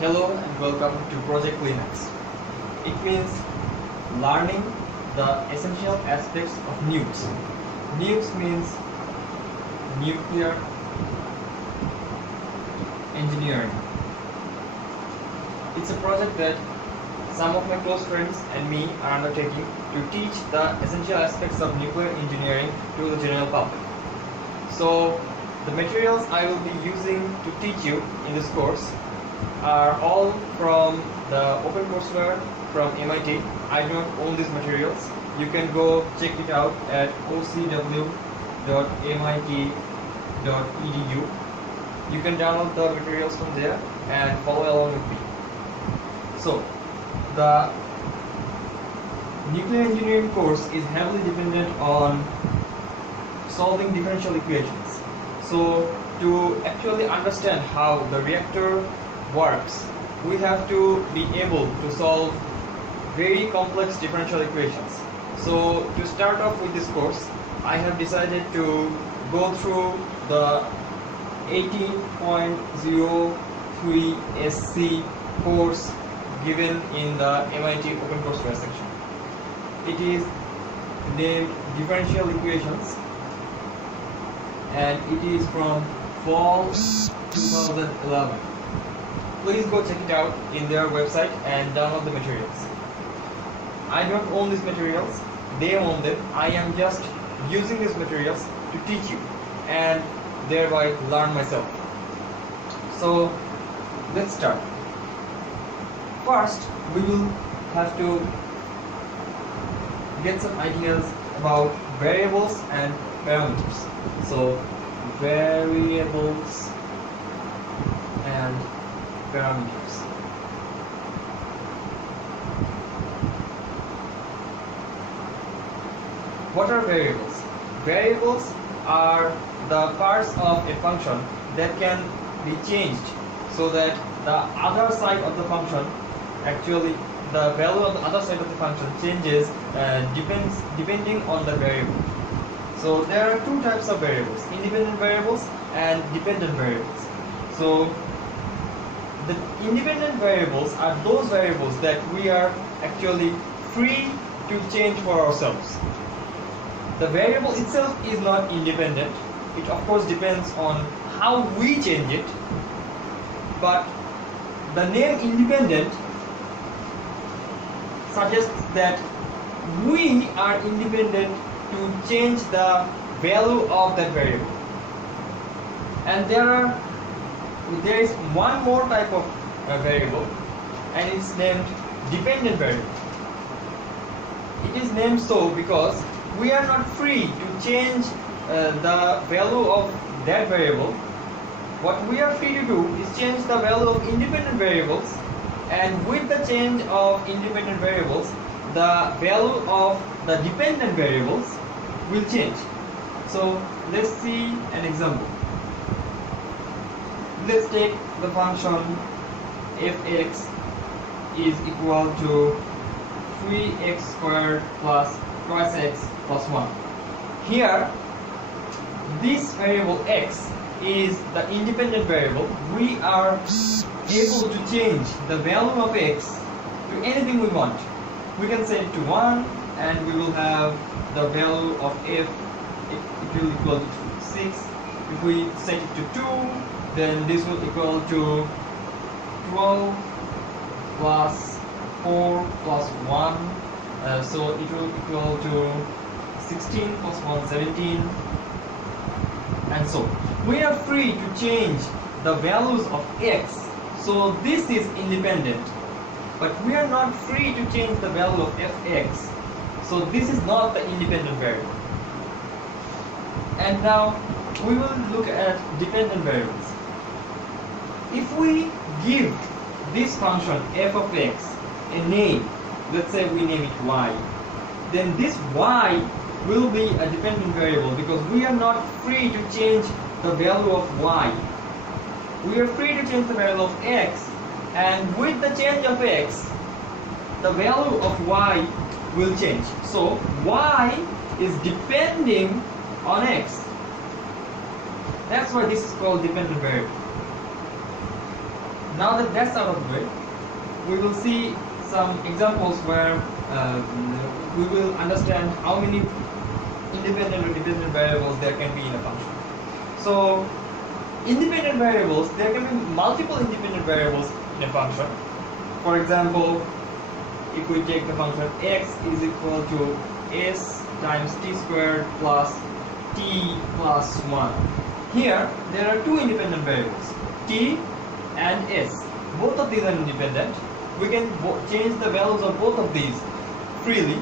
Hello and welcome to Project Linux. It means learning the essential aspects of nukes. Nukes means nuclear engineering. It's a project that some of my close friends and me are undertaking to teach the essential aspects of nuclear engineering to the general public. So the materials I will be using to teach you in this course are all from the Open Course-ware from MIT. I do not own these materials. You can go check it out at ocw.mit.edu. You can download the materials from there and follow along with me. So, the nuclear engineering course is heavily dependent on solving differential equations. So, to actually understand how the reactor works, we have to be able to solve very complex differential equations. So to start off with this course, I have decided to go through the 18.03 SC course given in the MIT Open Course-ware section. It is named Differential Equations and it is from fall 2011. Please go check it out in their website and download the materials. I don't own these materials, they own them. I am just using these materials to teach you and thereby learn myself. So let's start. First, we will have to get some ideas about variables and parameters. So variables and parameters. What are variables? Variables are the parts of a function that can be changed so that the other side of the function, actually the value of the other side of the function changes depending on the variable. So there are two types of variables, independent variables and dependent variables. So the independent variables are those variables that we are actually free to change for ourselves. The variable itself is not independent. It of course depends on how we change it. But the name independent suggests that we are independent to change the value of that variable. And there is one more type of variable, and it's named dependent variable. It is named so because we are not free to change the value of that variable. What we are free to do is change the value of independent variables, and with the change of independent variables, the value of the dependent variables will change. So let's see an example. Let's take the function fx is equal to 3x squared plus twice x plus 1. Here, this variable x is the independent variable. We are able to change the value of x to anything we want. We can set it to 1 and we will have the value of f, it will equal to 6. If we set it to 2, then this will equal to 12 plus 4 plus 1, so it will equal to 16 plus 1, 17, and so we are free to change the values of x. So this is independent, but we are not free to change the value of fx. So this is not the independent variable. And now we will look at dependent variables. If we give this function f of x a name, let's say we name it y, then this y will be a dependent variable because we are not free to change the value of y. We are free to change the value of x, and with the change of x, the value of y will change. So y is depending on x. That's why this is called dependent variable. Now that that's out of the way, we will see some examples where we will understand how many independent or dependent variables there can be in a function. So independent variables, there can be multiple independent variables in a function. For example, if we take the function x is equal to s times t squared plus t plus 1. Here there are two independent variables, t and s. Both of these are independent. We can change the values of both of these freely,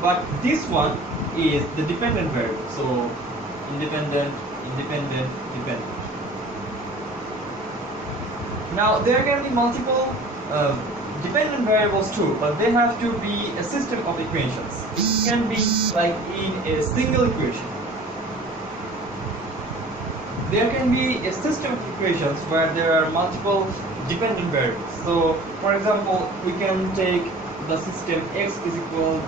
but this one is the dependent variable. So independent, independent, dependent. Now there can be multiple dependent variables too, but they have to be a system of equations. It can be like in a single equation. There can be a system of equations where there are multiple dependent variables. So for example, we can take the system x is equal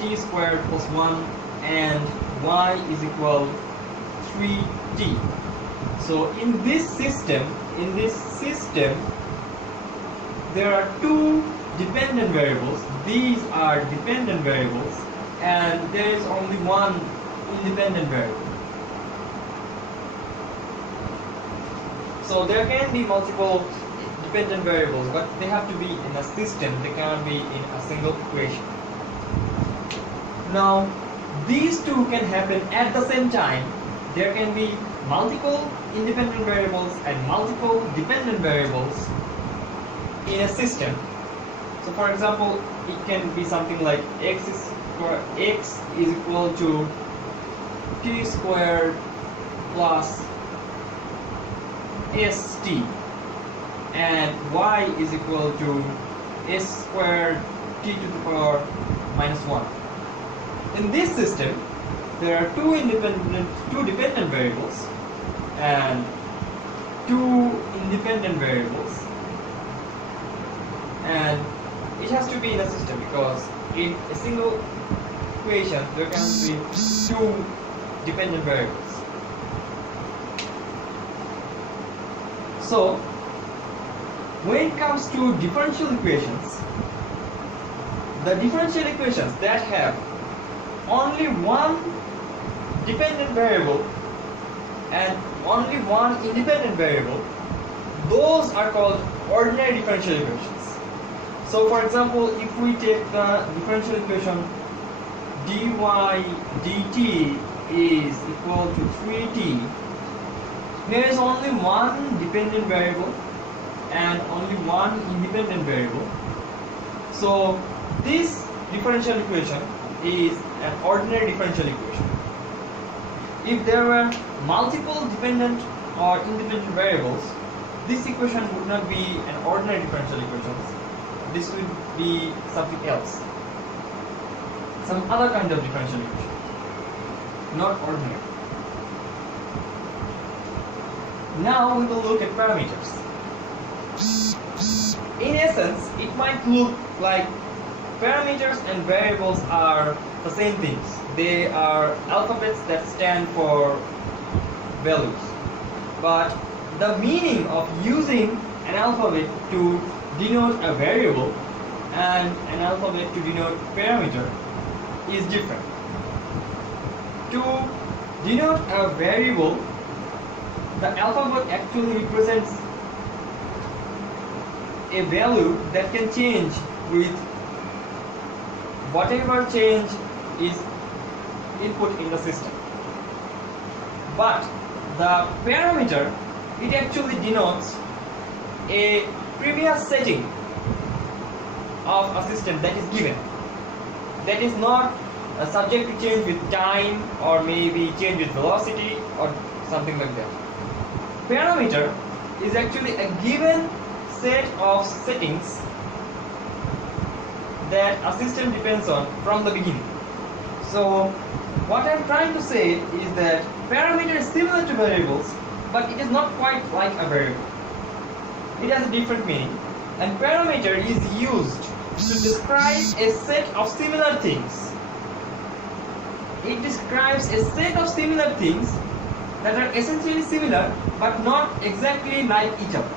t squared plus 1 and y is equal 3t. So in this system, there are two dependent variables. These are dependent variables, and there is only one independent variable. So there can be multiple dependent variables, but they have to be in a system. They cannot be in a single equation. Now, these two can happen at the same time. There can be multiple independent variables and multiple dependent variables in a system. So for example, it can be something like x is equal to t squared plus st, and y is equal to s squared t to the power minus 1. In this system, there are two dependent variables and two independent variables, and it has to be in a system because in a single equation there can be two dependent variables. So when it comes to differential equations, the differential equations that have only one dependent variable and only one independent variable, those are called ordinary differential equations. So for example, if we take the differential equation dy dt is equal to 3t, there is only one dependent variable and only one independent variable. So this differential equation is an ordinary differential equation. If there were multiple dependent or independent variables, this equation would not be an ordinary differential equation. This would be something else, some other kind of differential equation, not ordinary. Now we will look at parameters. In essence, it might look like parameters and variables are the same things. They are alphabets that stand for values. But the meaning of using an alphabet to denote a variable and an alphabet to denote parameter is different. To denote a variable, the alphabet actually represents a value that can change with whatever change is input in the system. But the parameter, it actually denotes a previous setting of a system that is given, that is not subject to change with time or maybe change with velocity or something like that. Parameter is actually a given set of settings that a system depends on from the beginning. So what I'm trying to say is that parameter is similar to variables, but it is not quite like a variable. It has a different meaning, and parameter is used to describe a set of similar things. It describes a set of similar things that are essentially similar but not exactly like each other.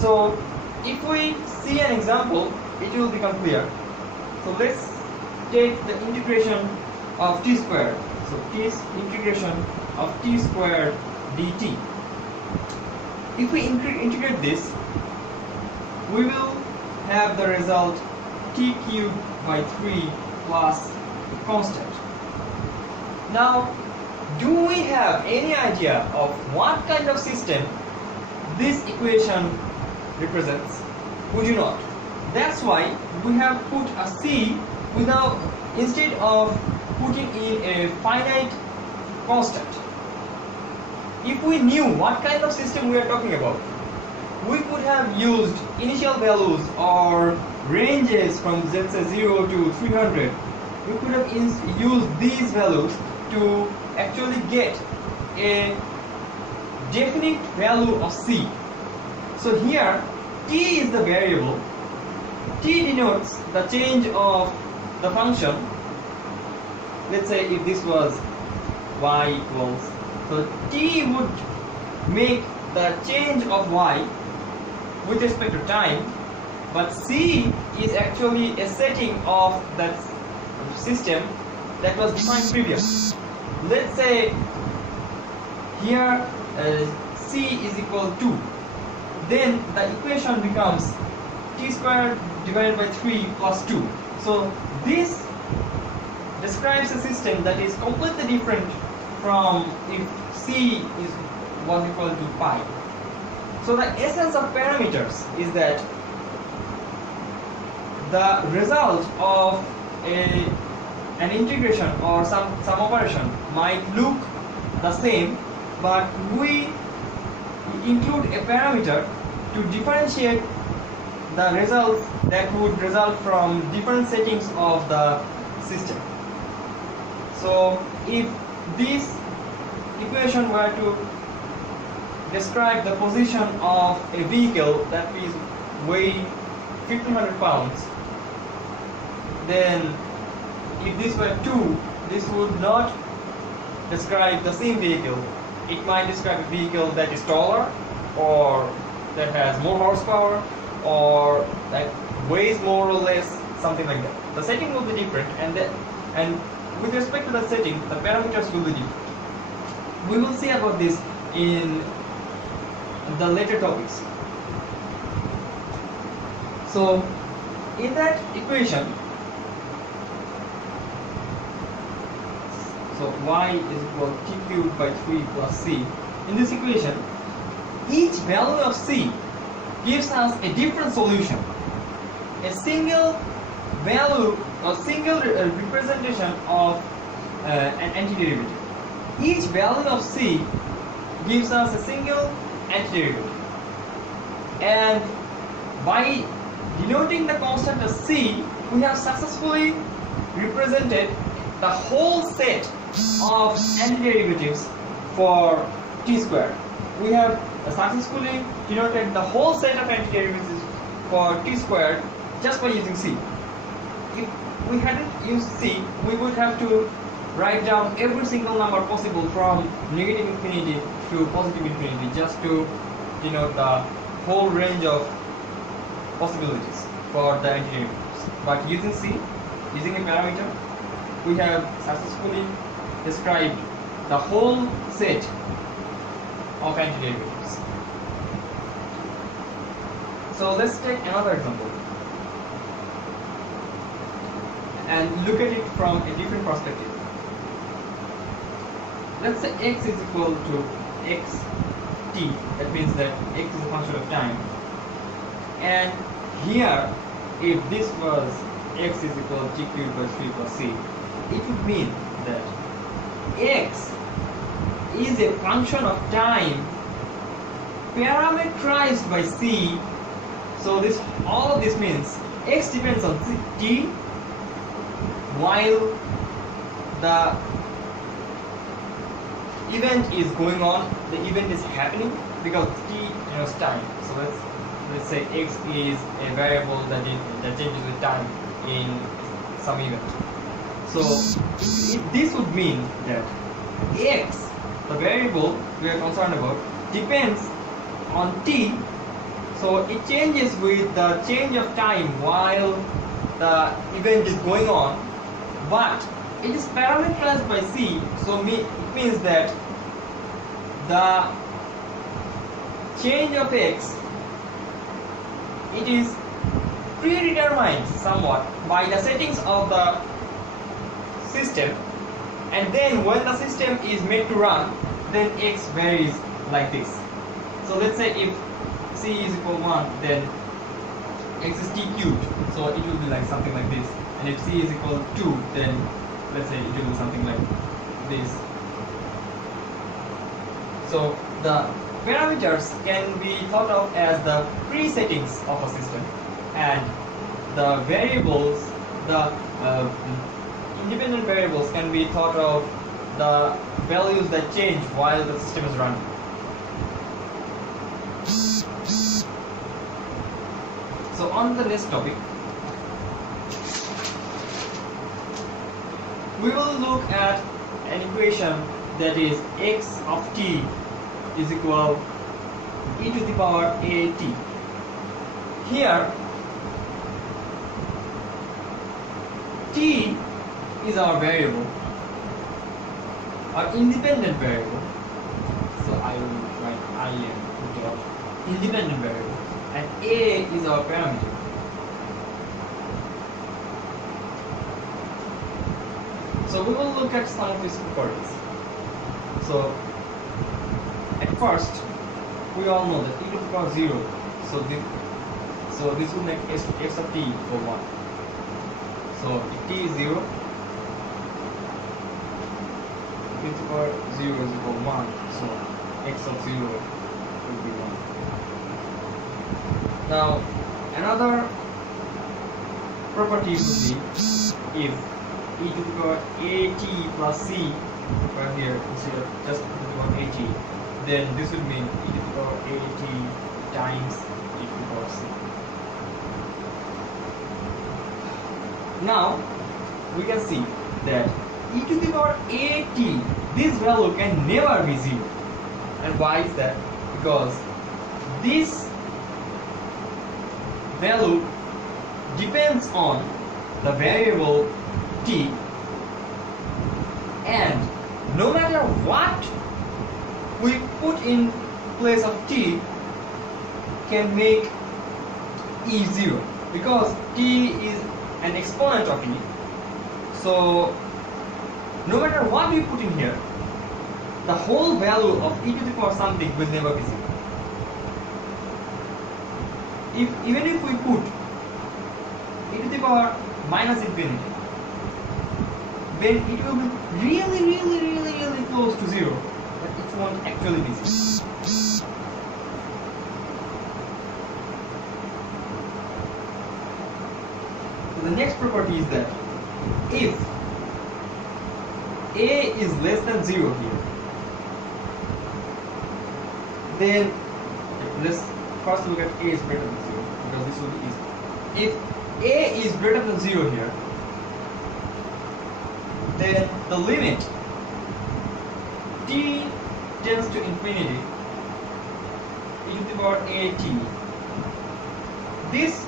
So if we see an example, it will become clear. So let's take the integration of t squared. So t is integration of t squared dt. If we integrate this, we will have the result t cubed by 3 plus constant. Now, do we have any idea of what kind of system this equation represents? We do not. That's why we have put a c instead of putting in a finite constant. If we knew what kind of system we are talking about, we could have used initial values or ranges from let's say 0 to 300. We could have used these values to actually get a definite value of c. So here t is the variable. T denotes the change of the function. Let's say if this was y equals, so t would make the change of y with respect to time, but c is actually a setting of that system that was defined previously. Let's say here c is equal to, then the equation becomes t squared divided by 3 plus 2. So this describes a system that is completely different from if c was equal to pi. So the essence of parameters is that the result of an integration or some operation might look the same, but we include a parameter to differentiate the results that would result from different settings of the system. So if this equation were to describe the position of a vehicle that is weigh 1500 pounds, then if this were 2, this would not describe the same vehicle. It might describe a vehicle that is taller, or that has more horsepower, or that weighs more or less, something like that. The setting will be different, and with respect to the setting, the parameters will be different. We will see about this in the later topics. So in that equation, so y is equal to t cubed by 3 plus c. In this equation, each value of c gives us a different solution. A single value or single representation of an antiderivative. Each value of c gives us a single antiderivative. And by denoting the constant as c, we have successfully represented the whole set of antiderivatives for t squared. We have successfully denoted the whole set of antiderivatives for t squared just by using c. If we hadn't used c, we would have to write down every single number possible from negative infinity to positive infinity just to denote the whole range of possibilities for the antiderivatives. But using c, using a parameter, we have successfully described the whole set of antiderivatives. So let's take another example and look at it from a different perspective. Let's say x is equal to xt. That means that x is a function of time. And here, if this was x is equal to t cubed by 3 plus c, it would mean that x is a function of time parameterized by c. So all of this means x depends on t while the event is going on, the event is happening, because t denotes time. So let's say x is a variable that changes with time in some event. So this would mean that x, the variable we are concerned about, depends on t. So it changes with the change of time while the event is going on, but it is parameterized by C, so it means that the change of x, it is predetermined somewhat by the settings of the system, and then when the system is made to run, then x varies like this. So let's say if c is equal 1, then x is t cubed, so it will be like something like this. And if c is equal 2, then let's say it will be something like this. So the parameters can be thought of as the presettings of a system, and the variables, the independent variables, can be thought of the values that change while the system is running. So on the next topic, we will look at an equation that is x of t is equal e to the power a t. Here t is our variable, our independent variable. So I will write im dot independent variable, and a is our parameter. So we will look at some of its properties. So at first, we all know that e to the power 0. So this will make x of t equal 1. So if t is 0, e to the power 0 is equal to 1. So x of 0 will be 1. Now another property would be if e to the power at plus c right here instead of just e to the power at, then this would mean e to the power at times e to the power c. Now we can see that e to the power at, this value can never be 0. And why is that? Because this value depends on the variable t, and no matter what we put in place of t can make e 0, because t is an exponent of e. So no matter what we put in here, the whole value of e to the power something will never be 0. Even if we put e to the power minus infinity, then it will be really close to 0, but it won't actually be 0. So the next property is that if a is less than 0 here, then let's first look at a is greater than 0, because this will be easy. If a is greater than 0 here, then the limit t tends to infinity e to the power at, this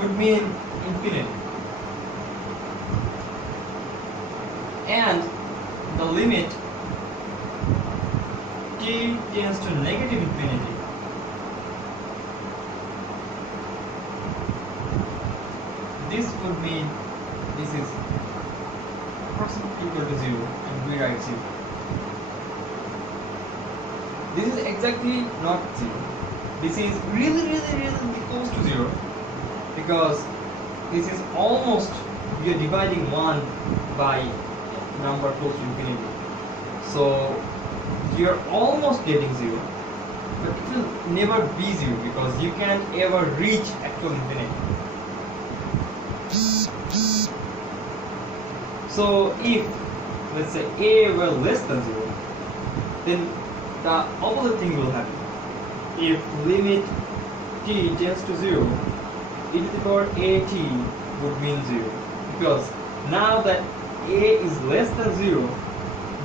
would mean infinity, and the limit t tends to negative infinity, this would mean this is approximately equal to 0, and we write 0. This is exactly not 0. This is really close to 0, because this is almost, we are dividing 1 by number close to infinity. So you are almost getting 0, but it will never be 0, because you can't ever reach actual infinity. So if, let's say, a were less than 0, then the opposite thing will happen. If limit t tends to 0, e to the power at would mean 0, because now that a is less than 0,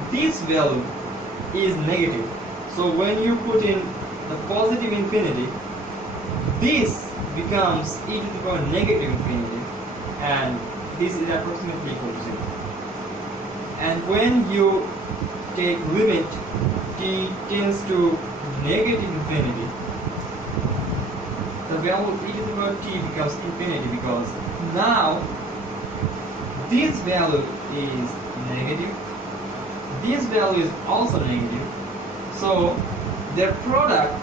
this value is negative. So when you put in the positive infinity, this becomes e to the power negative infinity, and this is approximately equal to 0. And when you take limit t tends to negative infinity, the value e to the power t becomes infinity, because now this value is negative, this value is also negative, so their product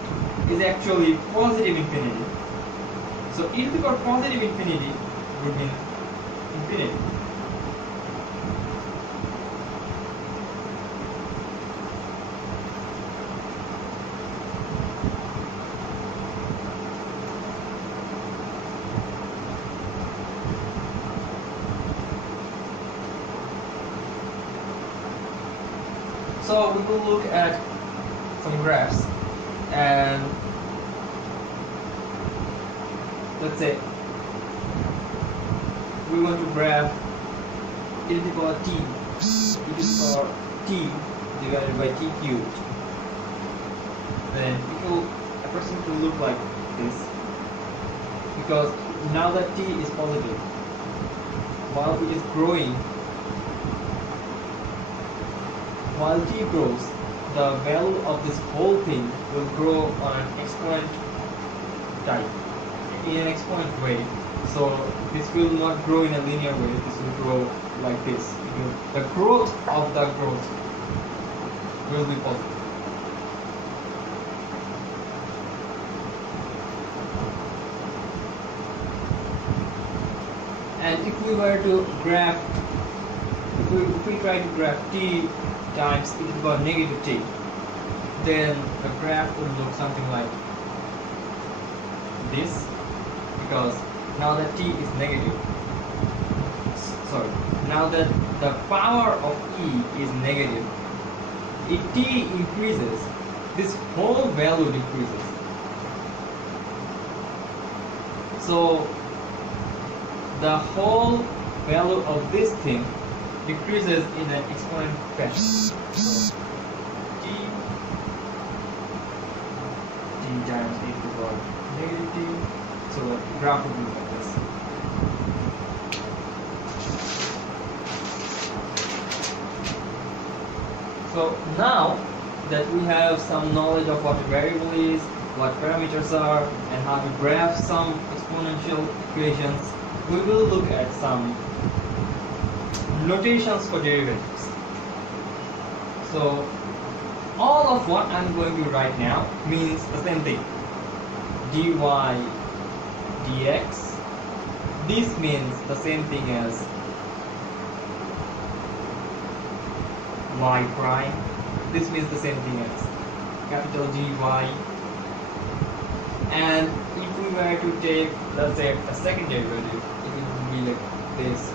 is actually positive infinity. So e to the power positive infinity would mean infinity. So we will look at some graphs, and let's say we want to graph e to the power t, e to the power t divided by t cubed. Then it will approximately look like this, because now that t is positive, while it is growing, while t grows, the value of this whole thing will grow on an exponent type, in an exponent way. So this will not grow in a linear way, this will grow like this. The growth of the growth will be positive. And if we were to graph, if we try to graph t times e to the power negative t, then the graph will look something like this, because now that t is negative, sorry, now that the power of e is negative, if t increases, this whole value decreases. So the whole value of this thing decreases in an exponent fashion. So t times e to the power negative t, so the graph will look like this. So now that we have some knowledge of what a variable is, what parameters are, and how to graph some exponential equations, we will look at some notations for derivatives. So all of what I'm going to write now means the same thing. dy dx, this means the same thing as y prime, this means the same thing as capital dy. And if we were to take, let's say, a second derivative, it would be like this,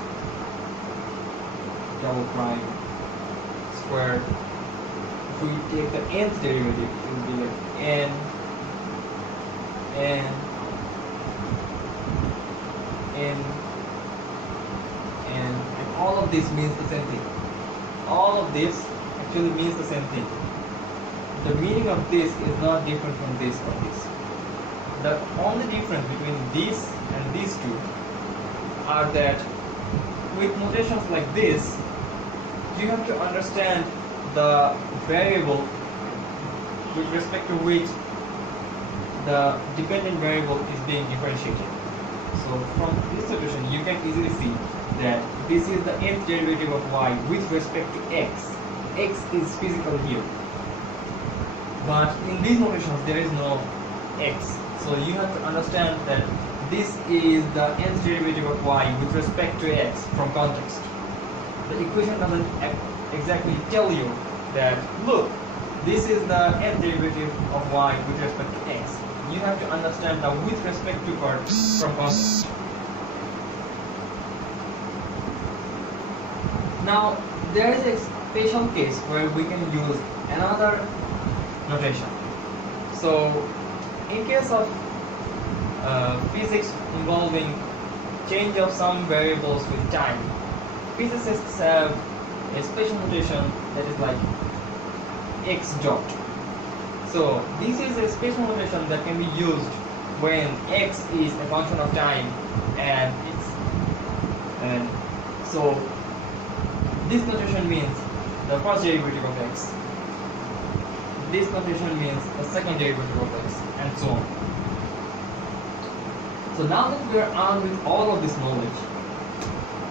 double prime squared. If we take the nth derivative, it would be like n, and all of this means the same thing. All of this actually means the same thing. The meaning of this is not different from this or this. The only difference between this and these two are that with notations like this, you have to understand the variable with respect to which the dependent variable is being differentiated. So from this solution, you can easily see that this is the nth derivative of y with respect to x. X is physical here, but in these notations there is no x. So you have to understand that this is the nth derivative of y with respect to x from context. The equation doesn't exactly tell you that, look, this is the nth derivative of y with respect to x. You have to understand the with respect to part from context. Now, there is a special case where we can use another notation. So, in case of physics involving change of some variables with time, physicists have a special notation that is like x dot. So this is a special notation that can be used when x is a function of time and so this notation means the first derivative of x, this notation means the second derivative of x, and so on. So now that we are armed with all of this knowledge,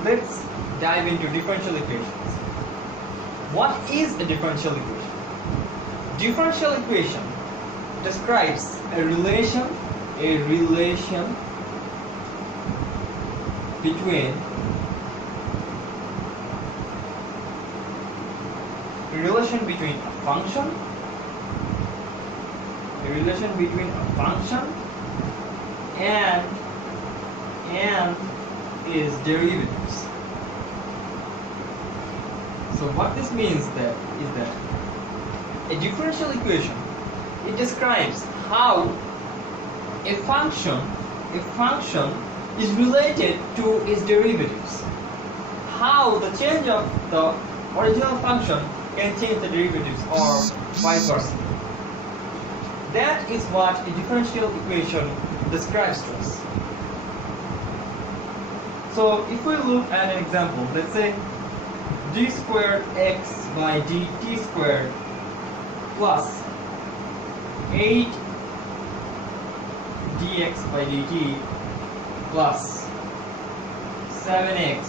let's dive into differential equations. What is a differential equation? Differential equation describes a relation between a function and its derivatives. So what this means is that a differential equation, it describes how a function is related to its derivatives. How the change of the original function can change the derivatives or vice versa. That is what a differential equation describes to us. So if we look at an example, let's say d squared x by dt squared plus 8 dx by dt plus 7x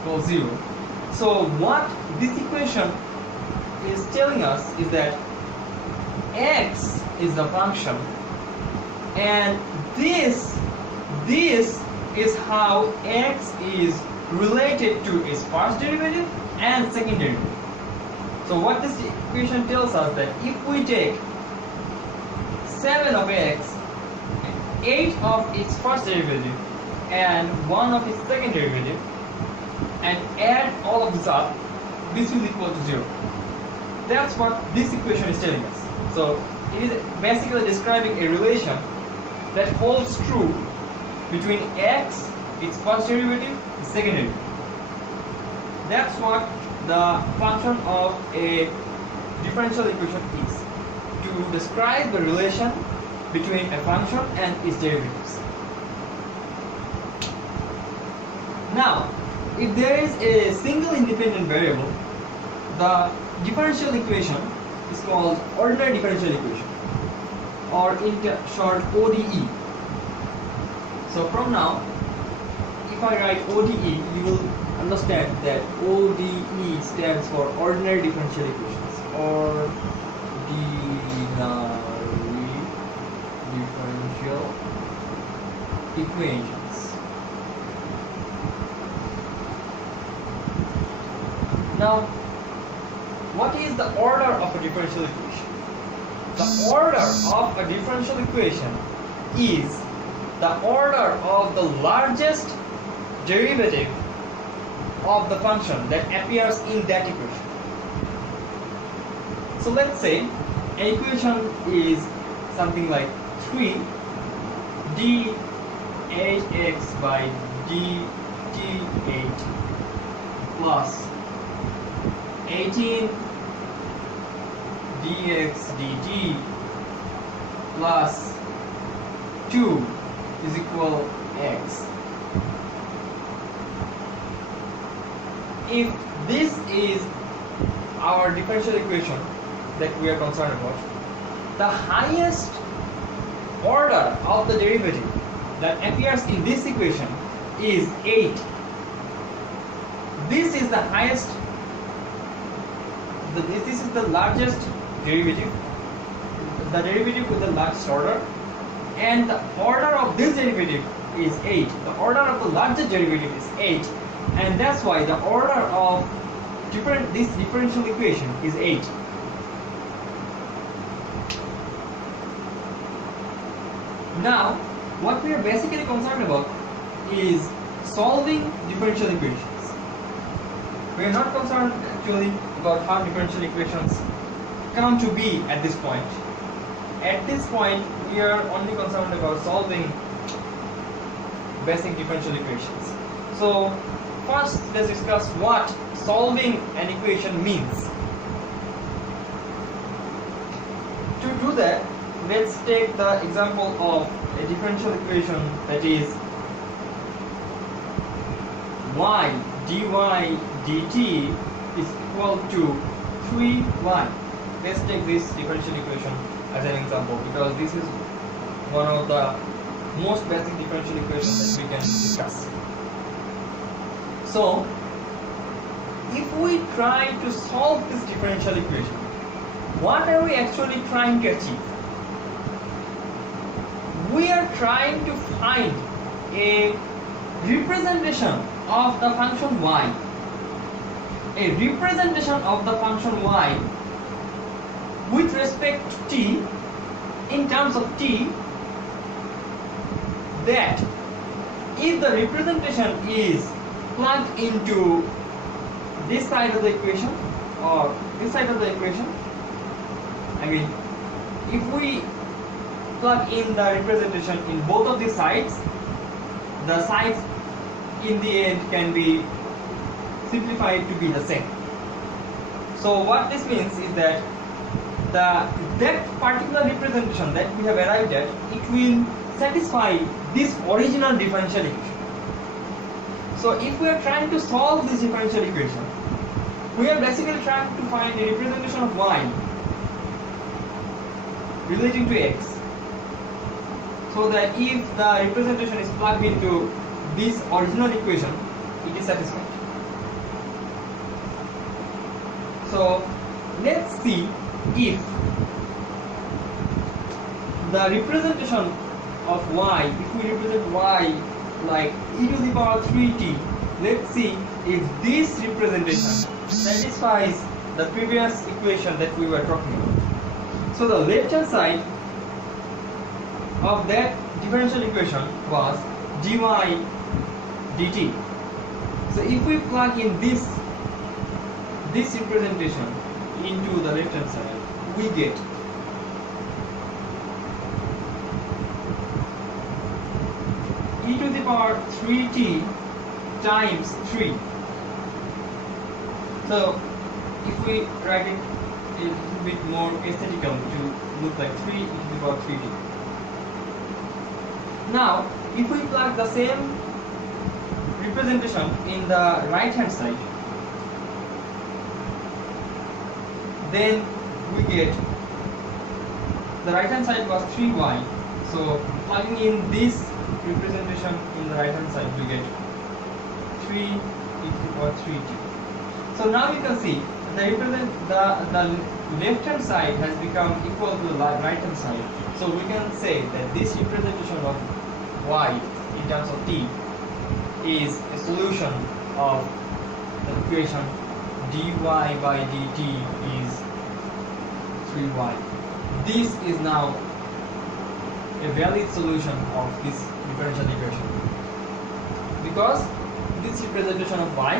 equals 0. So what this equation is telling us is that x is the function, and this is how x is related to its first derivative and second derivative. So what this equation tells us that if we take 7 of x, 8 of its first derivative and 1 of its second derivative, and add all of this up, this will equal to 0. That's what this equation is telling us. So it is basically describing a relation that holds true between x, its first derivative, its second derivative. That's what the function of a differential equation is, to describe the relation between a function and its derivatives. Now, if there is a single independent variable, the differential equation is called ordinary differential equation, or in short ODE. So from now, if I write ODE, you will understand that ODE stands for ordinary differential equations, or ordinary differential equations. Now, what is the order of a differential equation? The order of a differential equation is the order of the largest derivative of the function that appears in that equation. So let's say an equation is something like 3 d8x by dt8 plus 18 dx dt plus 2 is equal x. If this is our differential equation that we are concerned about, the highest order of the derivative that appears in this equation is 8. This is the highest, this is the largest derivative, the derivative with the largest order, and the order of this derivative is 8. The order of the largest derivative is 8, and that's why the order of this differential equation is 8. Now, what we are basically concerned about is solving differential equations. We are not concerned actually about how differential equations come to be at this point. At this point, we are only concerned about solving basic differential equations. So, first let's discuss what solving an equation means. To do that, let's take the example of a differential equation that is y dy dt is equal to 3y. Let's take this differential equation as an example because this is one of the most basic differential equations that we can discuss. So, if we try to solve this differential equation, what are we actually trying to achieve? We are trying to find a representation of the function y. A representation of the function y with respect to t, in terms of t, that if the representation is plugged into this side of the equation or this side of the equation, I mean, if we plug in the representation in both of these sides, the sides in the end can be simplified to be the same. So what this means is that that particular representation that we have arrived at, it will satisfy this original differential equation. So if we are trying to solve this differential equation, we are basically trying to find a representation of y relating to x, so that if the representation is plugged into this original equation, it is satisfied. So let's see if the representation of y, if we represent y like e to the power 3t, let's see if this representation satisfies the previous equation that we were talking about. So the left hand side of that differential equation was dy dt. So if we plug in this representation into the left hand side, we get e to the power 3t times 3. So if we write it a little bit more aesthetical to look like 3 e to the power 3t. Now if we plug the same representation in the right hand side, then we get the right hand side was 3y. So plugging in this representation in the right hand side, we get 3 e to the power 3t. So now you can see the left hand side has become equal to the right hand side. So we can say that this representation of y in terms of t is a solution of the equation dy by dt is 3y. This is now a valid solution of this differential equation, because this representation of y,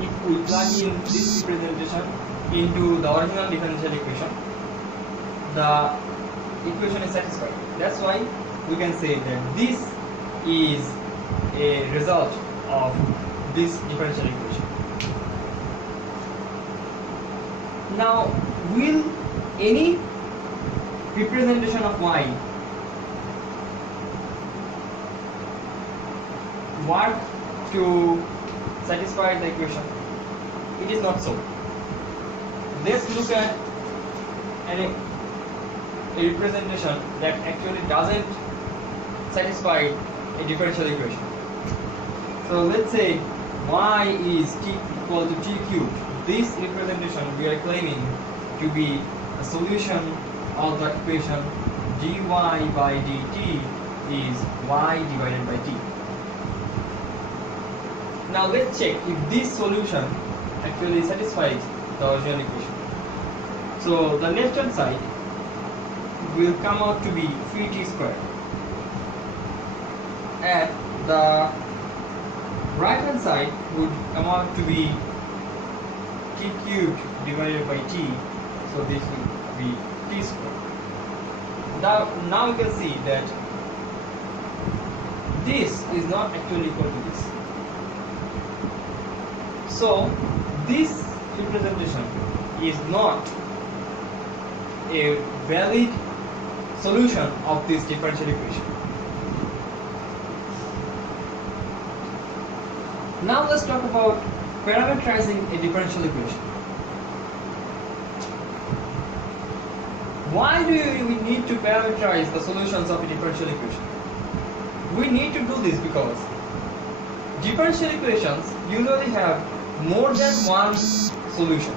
if we plug in this representation into the original differential equation, the equation is satisfied. That's why we can say that this is a result of this differential equation. Now, will any representation of y work to satisfy the equation? It is not so. Let's look at a representation that actually doesn't satisfy a differential equation. So let's say y is t equal to t cubed. This representation we are claiming to be a solution of the equation dy by dt is y divided by t. Now let's check if this solution actually satisfies the original equation. So the left hand side will come out to be 3t squared, and the right hand side would come out to be t cubed divided by t, so this will be t squared. Now you can see that this is not actually equal to this. So this representation is not a valid solution of this differential equation. Now let's talk about parameterizing a differential equation. Why do we need to parameterize the solutions of a differential equation? We need to do this because differential equations usually have more than one solution.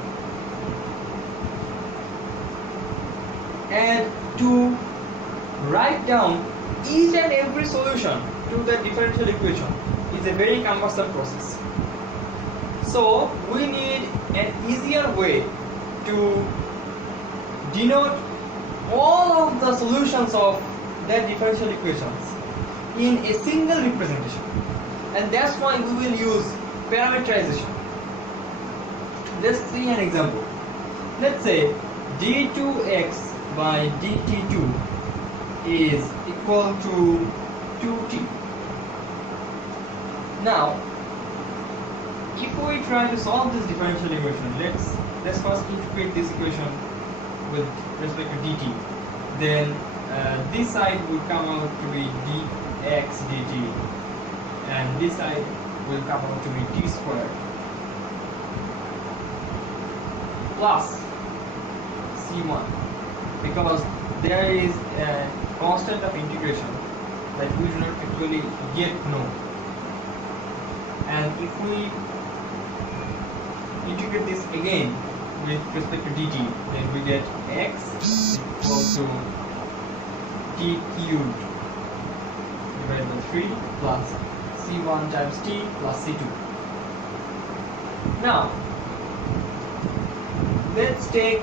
And to write down each and every solution to the differential equation is a very cumbersome process. So we need an easier way to denote all of the solutions of that differential equations in a single representation, and that's why we will use parameterization. Let's see an example. Let's say d2x by dt2 is equal to 2t. Now if we try to solve this differential equation, let's first integrate this equation with respect to dt. Then this side will come out to be dx dt, and this side will come out to be t squared plus c1, because there is a constant of integration that we do not actually yet know. And if we integrate this again with respect to dt, then we get x equal to t cubed divided by 3 plus c1 times t plus c2. Now let's take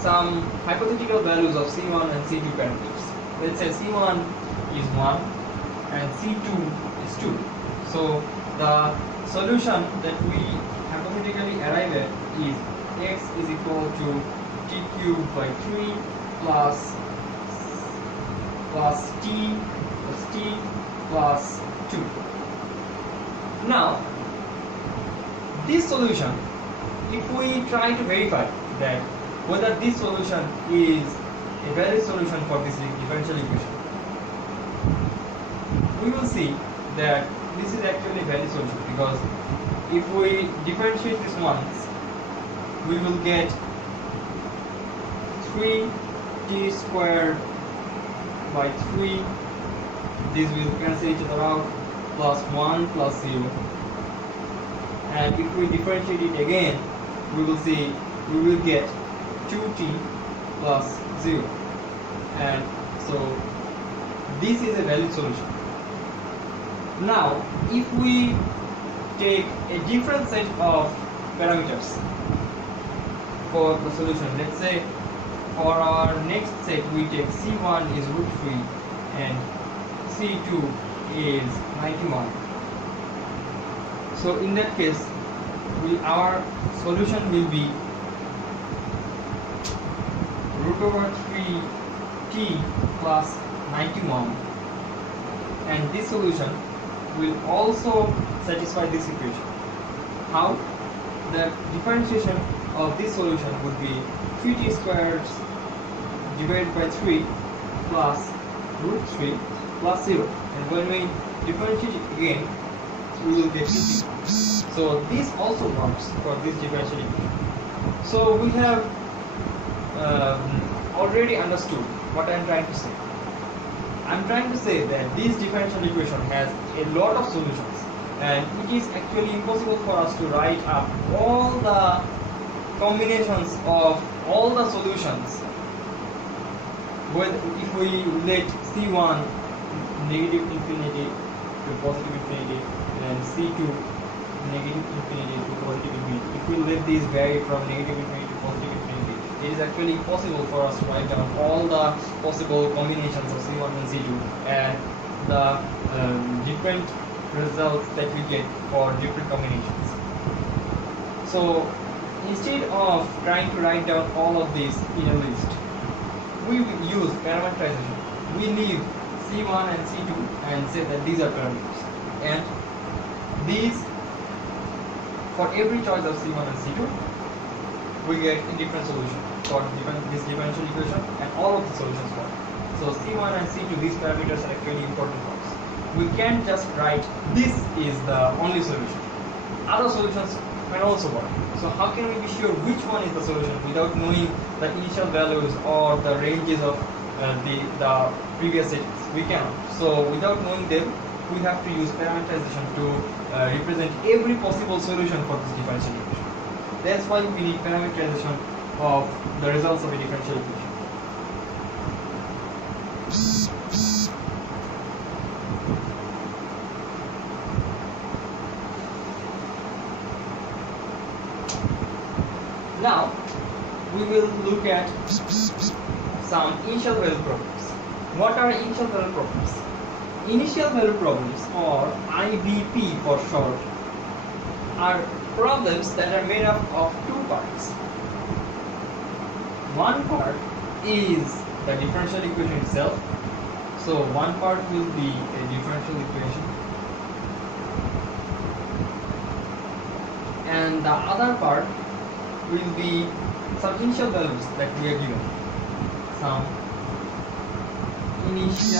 some hypothetical values of c1 and c2 parameters. Let's say c1 is 1 and c2 is 2. So the solution that we hypothetically arrive at is x is equal to t cubed by 3 plus t plus 2. Now this solution, if we try to verify that whether this solution is a valid solution for this differential equation, we will see that this is actually a valid solution, because if we differentiate this once, we will get 3t squared by 3. This will cancel each other out, plus 1 plus 0. And if we differentiate it again, we will see we will get 2t plus 0. And so this is a valid solution. Now if we take a different set of parameters for the solution, let's say for our next set we take c1 is root 3 and c2 is 91. So in that case our solution will be root over 3t plus 91, and this solution will also satisfy this equation. How? The differentiation of this solution would be 3t squared divided by 3 plus root 3 plus 0, and when we differentiate it again, we will get 2t. So this also works for this differential equation. So we have already understood what I am trying to say. I am trying to say that this differential equation has a lot of solutions, and it is actually impossible for us to write up all the combinations of all the solutions. If we let c1 negative infinity to positive infinity and c2 negative infinity to positive infinity, if we let these vary from negative infinity to positive infinity, it is actually impossible for us to write down all the possible combinations of c1 and c2 and the different results that we get for different combinations. So instead of trying to write down all of these in a list, we will use parameterization. We leave c1 and c2 and say that these are parameters, and these, for every choice of c1 and c2, we get a different solution. for this differential equation and all of the solutions for it. So C1 and C2, these parameters are actually important for us. We can't just write this is the only solution. Other solutions can also work. So how can we be sure which one is the solution without knowing the initial values or the ranges of the previous settings? We cannot. So without knowing them, we have to use parameterization to represent every possible solution for this differential equation. That's why we need parameterization of the results of a differential equation. Now we will look at some initial value problems. What are initial value problems? Initial value problems, or IVP for short, are problems that are made up of two parts. One part is the differential equation itself. So one part will be a differential equation, and the other part will be some initial values that we are given. Some initial